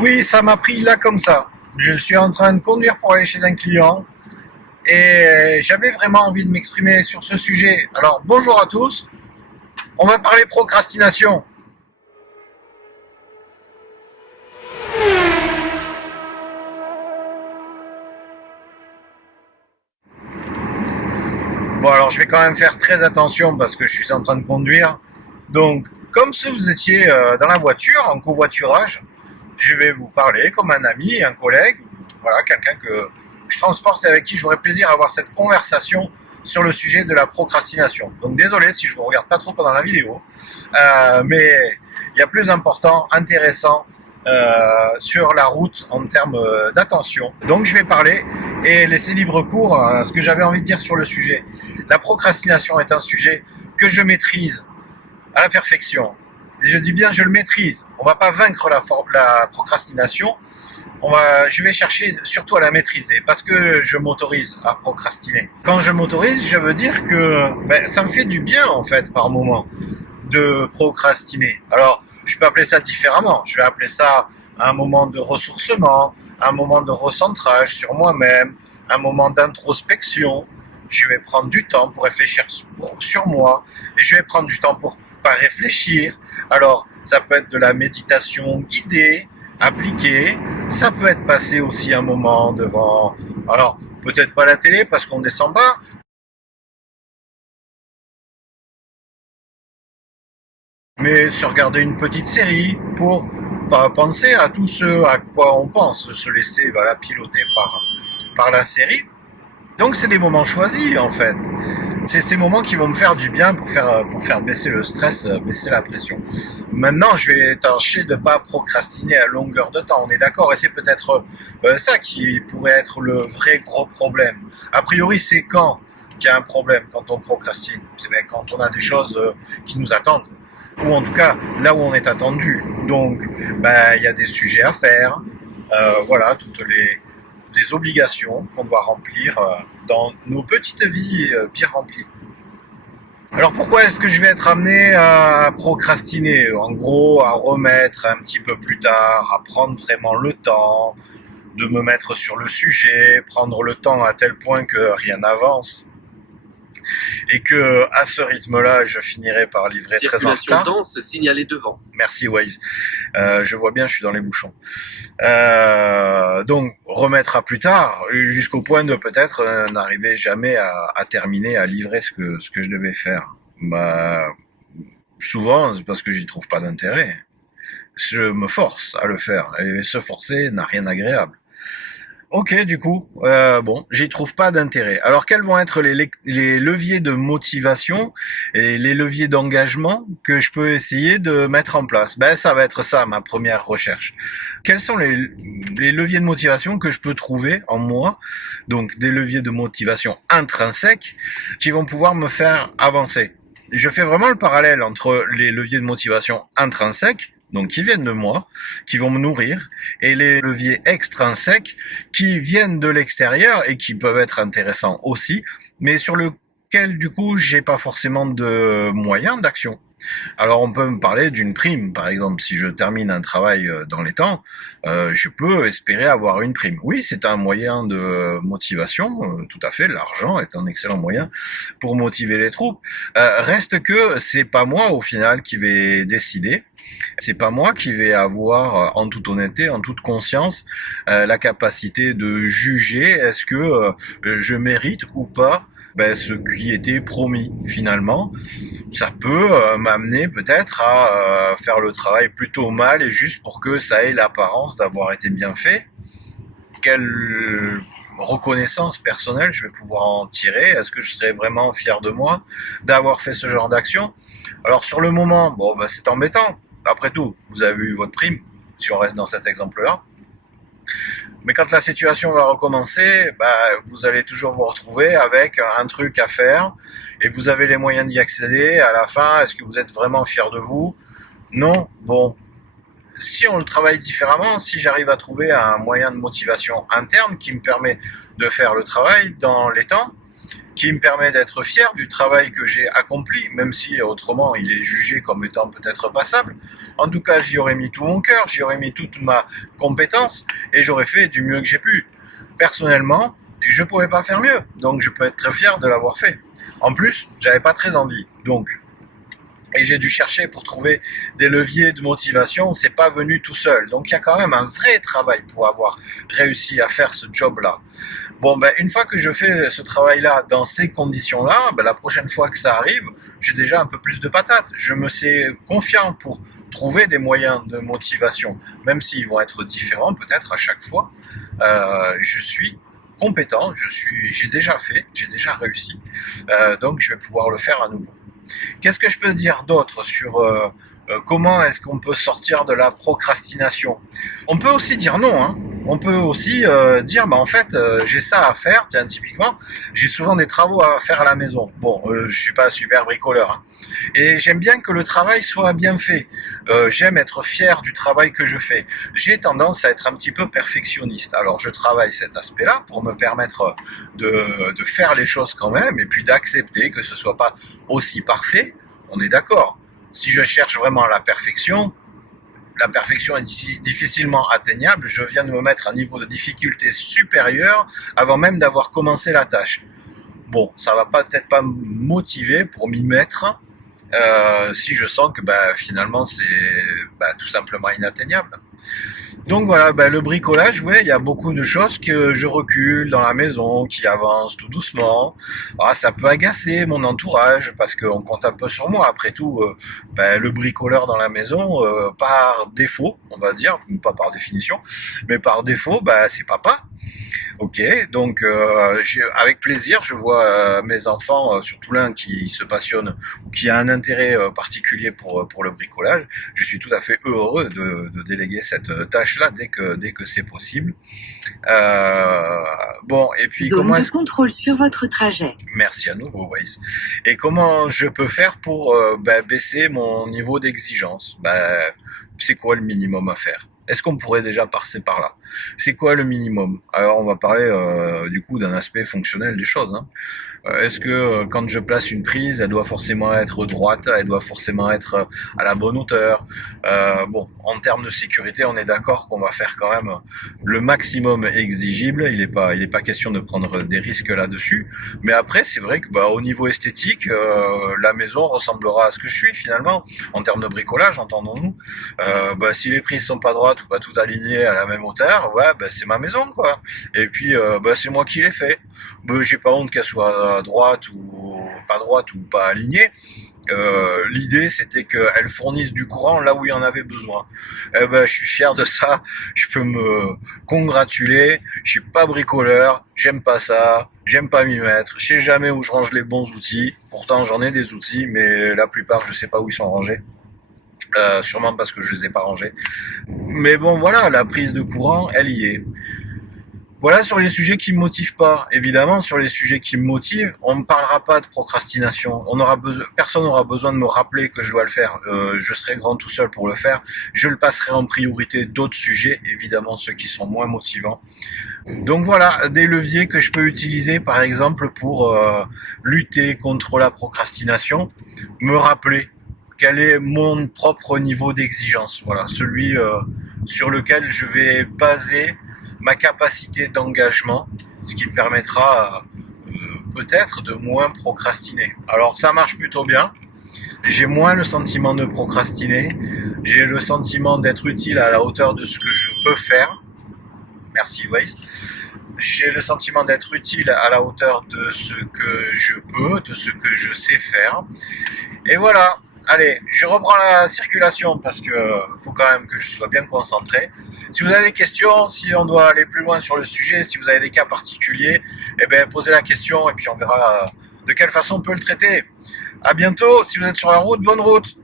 Oui, ça m'a pris là comme ça. Je suis en train de conduire pour aller chez un client et j'avais vraiment envie de m'exprimer sur ce sujet. Alors, bonjour à tous. On va parler procrastination. Bon, alors je vais quand même faire très attention parce que je suis en train de conduire. Donc, comme si vous étiez dans la voiture, en covoiturage, je vais vous parler comme un ami, un collègue, voilà, quelqu'un que je transporte et avec qui j'aurais plaisir à avoir cette conversation sur le sujet de la procrastination. Donc désolé si je vous regarde pas trop pendant la vidéo, mais il y a plus important, intéressant sur la route en termes d'attention. Donc je vais parler et laisser libre cours à ce que j'avais envie de dire sur le sujet. La procrastination est un sujet que je maîtrise à la perfection. Et je dis bien je le maîtrise. On va pas vaincre la procrastination. Je vais chercher surtout à la maîtriser parce que je m'autorise à procrastiner. Quand je m'autorise, je veux dire que ça me fait du bien en fait par moment de procrastiner. Alors, je peux appeler ça différemment. Je vais appeler ça un moment de ressourcement, un moment de recentrage sur moi-même, un moment d'introspection. Je vais prendre du temps pour réfléchir sur moi et je vais prendre du temps pour pas réfléchir. Alors, ça peut être de la méditation guidée, appliquée. Ça peut être passer aussi un moment devant, alors peut-être pas la télé parce qu'on descend bas, mais se regarder une petite série pour pas penser à tout ce à quoi on pense, se laisser piloter par la série. Donc c'est des moments choisis en fait. C'est ces moments qui vont me faire du bien pour faire baisser le stress, baisser la pression. Maintenant, je vais tâcher de pas procrastiner à longueur de temps. On est d'accord, et c'est peut-être ça qui pourrait être le vrai gros problème. A priori, c'est quand qu'il y a un problème quand on procrastine. C'est bien quand on a des choses qui nous attendent, ou en tout cas là où on est attendu. Donc, il y a des sujets à faire. Voilà, toutes les obligations qu'on doit remplir dans nos petites vies bien remplies. Alors pourquoi est-ce que je vais être amené à procrastiner? En gros, à remettre un petit peu plus tard, à prendre vraiment le temps de me mettre sur le sujet, prendre le temps à tel point que rien n'avance et que à ce rythme-là, je finirai par livrer très en retard. Circulation dense, signalé devant. Merci Waze. Je vois bien, je suis dans les bouchons. Donc remettre à plus tard, jusqu'au point de peut-être n'arriver jamais à terminer, à livrer ce que je devais faire. Souvent, c'est parce que j'y trouve pas d'intérêt. Je me force à le faire, et se forcer n'a rien d'agréable. Ok, du coup, j'y trouve pas d'intérêt. Alors, quels vont être les leviers de motivation et les leviers d'engagement que je peux essayer de mettre en place? Ça va être ça, ma première recherche. Quels sont les leviers de motivation que je peux trouver en moi? Donc, des leviers de motivation intrinsèques qui vont pouvoir me faire avancer. Je fais vraiment le parallèle entre les leviers de motivation intrinsèques, donc qui viennent de moi, qui vont me nourrir, et les leviers extrinsèques qui viennent de l'extérieur et qui peuvent être intéressants aussi, mais sur lequel du coup j'ai pas forcément de moyens d'action. Alors on peut me parler d'une prime, par exemple, si je termine un travail dans les temps, je peux espérer avoir une prime. Oui, c'est un moyen de motivation, tout à fait, l'argent est un excellent moyen pour motiver les troupes. Reste que c'est pas moi au final qui vais décider, c'est pas moi qui vais avoir, en toute honnêteté, en toute conscience, la capacité de juger est-ce que je mérite ou pas ce qui était promis finalement. Ça peut m'amener peut-être à faire le travail plutôt mal et juste pour que ça ait l'apparence d'avoir été bien fait. Quelle reconnaissance personnelle je vais pouvoir en tirer? Est-ce que je serais vraiment fier de moi d'avoir fait ce genre d'action? Alors sur le moment, c'est embêtant. Après tout, vous avez eu votre prime, si on reste dans cet exemple-là. Mais quand la situation va recommencer, vous allez toujours vous retrouver avec un truc à faire et vous avez les moyens d'y accéder. À la fin, est-ce que vous êtes vraiment fier de vous? Non. Bon, si on le travaille différemment, si j'arrive à trouver un moyen de motivation interne qui me permet de faire le travail dans les temps, qui me permet d'être fier du travail que j'ai accompli, même si autrement il est jugé comme étant peut-être passable. En tout cas, j'y aurais mis tout mon cœur, j'y aurais mis toute ma compétence et j'aurais fait du mieux que j'ai pu. Personnellement, je pourrais pas faire mieux, donc je peux être très fier de l'avoir fait. En plus, j'avais pas très envie, et j'ai dû chercher pour trouver des leviers de motivation, c'est pas venu tout seul. Donc il y a quand même un vrai travail pour avoir réussi à faire ce job-là. Bon, une fois que je fais ce travail-là dans ces conditions-là, la prochaine fois que ça arrive, j'ai déjà un peu plus de patates. Je me sais confiant pour trouver des moyens de motivation, même s'ils vont être différents peut-être à chaque fois. Je suis compétent, j'ai déjà fait, j'ai déjà réussi, donc je vais pouvoir le faire à nouveau. Qu'est-ce que je peux dire d'autre sur comment est-ce qu'on peut sortir de la procrastination? On peut aussi dire non, hein. On peut aussi dire, en fait, j'ai ça à faire. Tiens, typiquement, j'ai souvent des travaux à faire à la maison. Bon, je suis pas super bricoleur, hein. Et j'aime bien que le travail soit bien fait. J'aime être fier du travail que je fais. J'ai tendance à être un petit peu perfectionniste. Alors, je travaille cet aspect-là pour me permettre de faire les choses quand même, et puis d'accepter que ce soit pas aussi parfait. On est d'accord. Si je cherche vraiment la perfection est difficilement atteignable. Je viens de me mettre à un niveau de difficulté supérieur avant même d'avoir commencé la tâche. Bon, ça va peut-être pas me motiver pour m'y mettre si je sens que finalement c'est tout simplement inatteignable. Donc voilà, le bricolage, ouais, il y a beaucoup de choses que je recule dans la maison, qui avancent tout doucement. Alors, ça peut agacer mon entourage parce qu'on compte un peu sur moi. Après tout, le bricoleur dans la maison, par défaut, on va dire, pas par définition, mais par défaut, c'est papa. Ok, donc avec plaisir, je vois mes enfants, surtout l'un qui se passionne ou qui a un intérêt particulier pour le bricolage. Je suis tout à fait heureux de déléguer cette tâche-là dès que c'est possible. Et puis Zone de contrôle sur votre trajet. Merci à nouveau, Waze. Et comment je peux faire pour baisser mon niveau d'exigence? C'est quoi le minimum à faire? Est-ce qu'on pourrait déjà passer par là? C'est quoi le minimum? Alors on va parler du coup d'un aspect fonctionnel des choses, hein. Est-ce que quand je place une prise, elle doit forcément être droite, elle doit forcément être à la bonne hauteur? En termes de sécurité, on est d'accord qu'on va faire quand même le maximum exigible. Il est pas question de prendre des risques là-dessus. Mais après, c'est vrai que au niveau esthétique, la maison ressemblera à ce que je suis finalement en termes de bricolage, entendons-nous. Si les prises sont pas droites ou pas toutes alignées à la même hauteur, c'est ma maison quoi. Et puis c'est moi qui l'ai fait. J'ai pas honte qu'elle soit droite ou pas alignée. L'idée c'était qu'elle fournisse du courant là où il y en avait besoin. Je suis fier de ça, je peux me congratuler. Je suis pas bricoleur, j'aime pas ça, j'aime pas m'y mettre, je sais jamais où je range les bons outils. Pourtant j'en ai des outils, mais la plupart je sais pas où ils sont rangés. Sûrement parce que je les ai pas rangés. Mais bon voilà, la prise de courant elle y est. Voilà sur les sujets qui me motivent pas. Évidemment, sur les sujets qui me motivent, on ne parlera pas de procrastination. Personne n'aura besoin de me rappeler que je dois le faire. Je serai grand tout seul pour le faire. Je le passerai en priorité d'autres sujets, évidemment ceux qui sont moins motivants. Donc voilà, des leviers que je peux utiliser, par exemple, pour lutter contre la procrastination. Me rappeler quel est mon propre niveau d'exigence. Voilà, celui sur lequel je vais baser ma capacité d'engagement, ce qui me permettra peut-être de moins procrastiner. Alors ça marche plutôt bien, j'ai moins le sentiment de procrastiner, j'ai le sentiment d'être utile à la hauteur de ce que je peux faire. Merci Waze. J'ai le sentiment d'être utile à la hauteur de ce que je peux, de ce que je sais faire. Et voilà. Allez, je reprends la circulation parce que faut quand même que je sois bien concentré. Si vous avez des questions, si on doit aller plus loin sur le sujet, si vous avez des cas particuliers, posez la question et puis on verra de quelle façon on peut le traiter. À bientôt, si vous êtes sur la route, bonne route.